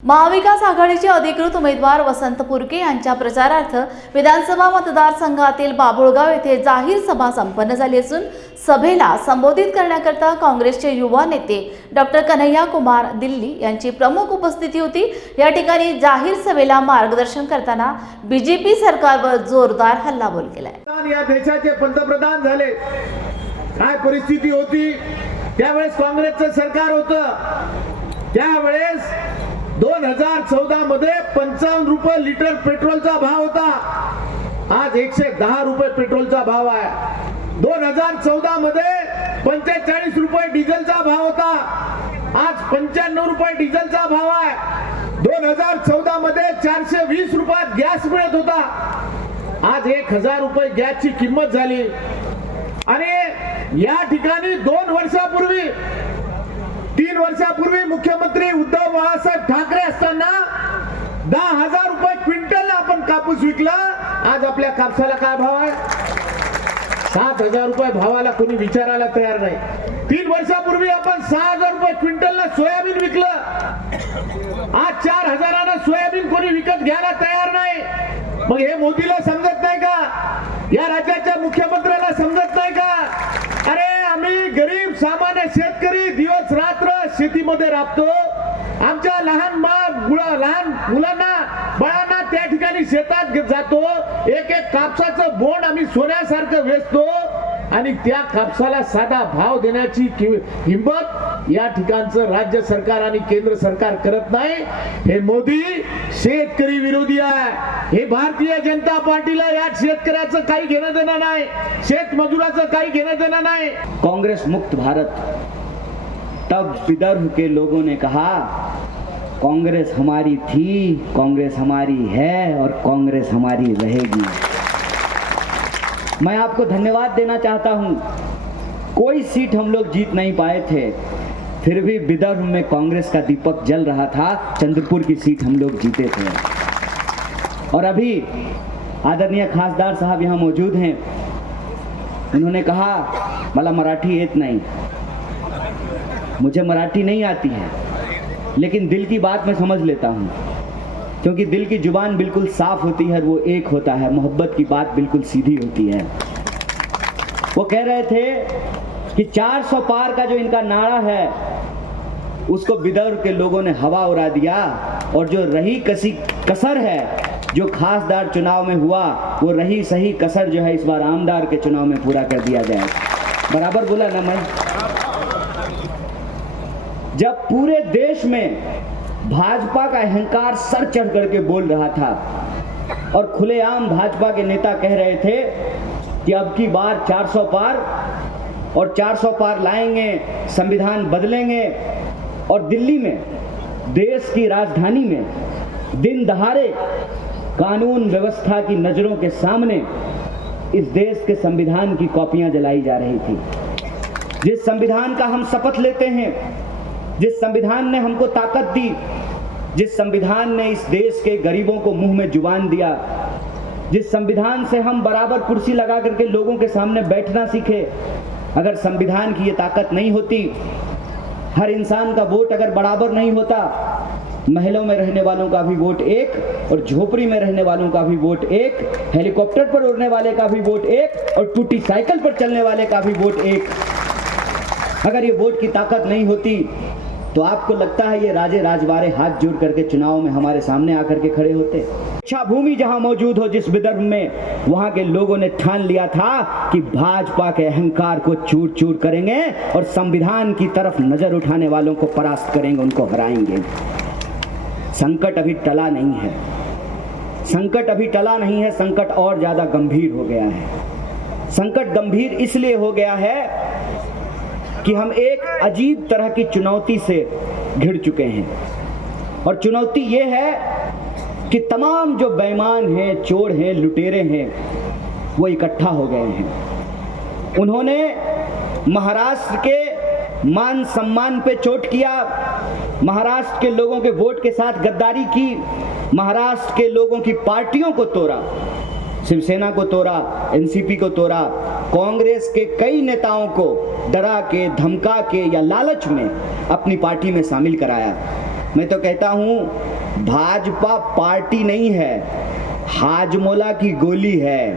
महाविकास आघाडीचे अधिकृत उमेदवार वसंत पुरके यांच्या प्रचारार्थ विधानसभा मतदारसंघातील बाभुळगाव येथे जाहीर सभा संपन्न झाली असून सभेला संबोधित करण्याकरता काँग्रेसचे युवा नेते डॉक्टर कन्हैया कुमार दिल्ली यांची प्रमुख उपस्थिती होती। या ठिकाणी जाहीर सभेला मार्गदर्शन करताना बीजेपी सरकारवर जोरदार हल्लाबोल केलाय। या देशाचे पंतप्रधान झाले, काय परिस्थिती होती त्यावेळेस काँग्रेसचं सरकार होतं, त्यावेळेस 2014 मध्ये 55 रुपये लिटर पेट्रोलचा भाव होता, आज 110 रुपये पेट्रोलचा भाव आहे। 2014 मध्ये 45 रुपये डिझेलचा भाव होता, आज 95 रुपये डिझेलचा भाव आहे। 2014 मध्ये 420 रुपयात गॅस मिळत होता, आज 1000 रुपये गॅसची किंमत झाली। आणि या ठिकाणी 2 वर्षापूर्वी 3 वर्षापूर्वी मुख्यमंत्री उद्धव बाळासाहेब ठाकरे असताना 10,000 रुपये क्विंटल आपण कापूस विकला, आज आपल्या कापसाला काय भाव आहे? 7,000 रुपये भावाला कोणी विचारायला तयार नाही। 3 वर्षापूर्वी आपण 6,000 रुपये क्विंटलला सोयाबीन विकलं, आज 4,000 सोयाबीन कोणी विकत घ्यायला तयार नाही। मग हे मोदीला समजत नाही का? या राज्याच्या मुख्यमंत्र्याला समजत नाही का? अरे आम्ही गरीब सामान्य शेतकरी दिवस रात्र शेतीमध्ये राबतो, आमच्या लहान मुलांना बाळांना त्या ठिकाणी शेतात जातो, एक एक कापसाचं बोंड आम्ही सोन्यासारखं वेचतो आणि त्या कापसाला साधा भाव देण्याची हिंमत या ठिकाणचं राज्य सरकार आणि केंद्र सरकार करत नाही। हे मोदी शेतकरी विरोधी आहे। हे भारतीय जनता पार्टीला या शेतकऱ्याचं काही घेणं देणं नाही, शेतमजुराचं काही घेणं देणं नाही। कांग्रेस मुक्त भारत, तब विदर्भ के लोगों ने कहा कांग्रेस हमारी थी, कांग्रेस हमारी है और कांग्रेस हमारी रहेगी। मैं आपको धन्यवाद देना चाहता हूं। कोई सीट हम लोग जीत नहीं पाए थे, फिर भी विदर्भ में कांग्रेस का दीपक जल रहा था। चंद्रपुर की सीट हम लोग जीते थे और अभी आदरणीय खासदार साहब यहाँ मौजूद हैं। उन्होंने कहा मला मराठी येत नहीं, मुझे मराठी नहीं आती है, लेकिन दिल की बात मैं समझ लेता हूँ, क्योंकि दिल की जुबान बिल्कुल साफ होती है, वो एक होता है, मोहब्बत की बात बिल्कुल सीधी होती है। वो कह रहे थे कि 400 पार का जो इनका नारा है उसको विदर्भ के लोगों ने हवा उड़ा दिया, और जो रही कसी कसर है जो खासदार चुनाव में हुआ, वो रही सही कसर जो है इस बार आमदार के चुनाव में पूरा कर दिया जाए। बराबर बोला ना मैं? जब पूरे देश में भाजपा का अहंकार सर चढ़ करके बोल रहा था और खुलेआम भाजपा के नेता कह रहे थे कि अब की बार 400 पार और 400 पार लाएंगे, संविधान बदलेंगे, और दिल्ली में देश की राजधानी में दिन दहाड़े कानून व्यवस्था की नजरों के सामने इस देश के संविधान की कॉपियां जलाई जा रही थी। जिस संविधान का हम शपथ लेते हैं, जिस संविधान ने हमको ताकत दी, जिस संविधान ने इस देश के गरीबों को मुंह में जुबान दिया, जिस संविधान से हम बराबर कुर्सी लगा करके लोगों के सामने बैठना सीखे, अगर संविधान की ये ताकत नहीं होती, हर इंसान का वोट अगर बराबर नहीं होता, महलों में रहने वालों का भी वोट एक और झोपड़ी में रहने वालों का भी वोट एक, हेलीकॉप्टर पर उड़ने वाले का भी वोट एक और टूटी साइकिल पर चलने वाले का भी वोट एक, अगर ये वोट की ताकत नहीं होती, तो आपको लगता है ये राजे राजवाड़े हाथ जोड़ करके चुनाव में हमारे सामने आकर के खड़े होते? इच्छा भूमि जहां मौजूद हो जिस विदर्भ में, वहां के लोगों ने ठान लिया था कि भाजपा के अहंकार को चूर चूर करेंगे और संविधान की तरफ नजर उठाने वालों को परास्त करेंगे, उनको हराएंगे। संकट अभी टला नहीं है, संकट अभी टला नहीं है, संकट और ज्यादा गंभीर हो गया है। संकट गंभीर इसलिए हो गया है कि हम एक अजीब तरह की चुनौती से घिर चुके हैं, और चुनौती ये है कि तमाम जो बेईमान हैं, चोर हैं, लुटेरे हैं, वो इकट्ठा हो गए हैं। उन्होंने महाराष्ट्र के मान सम्मान पे चोट किया, महाराष्ट्र के लोगों के वोट के साथ गद्दारी की, महाराष्ट्र के लोगों की पार्टियों को तोड़ा, शिवसेना को तोड़ा, एनसीपी को तोड़ा, कांग्रेस के कई नेताओं को डरा के, धमका के या लालच में अपनी पार्टी में शामिल कराया। मैं तो कहता हूं भाजपा पार्टी नहीं है, हाजमोला की गोली है।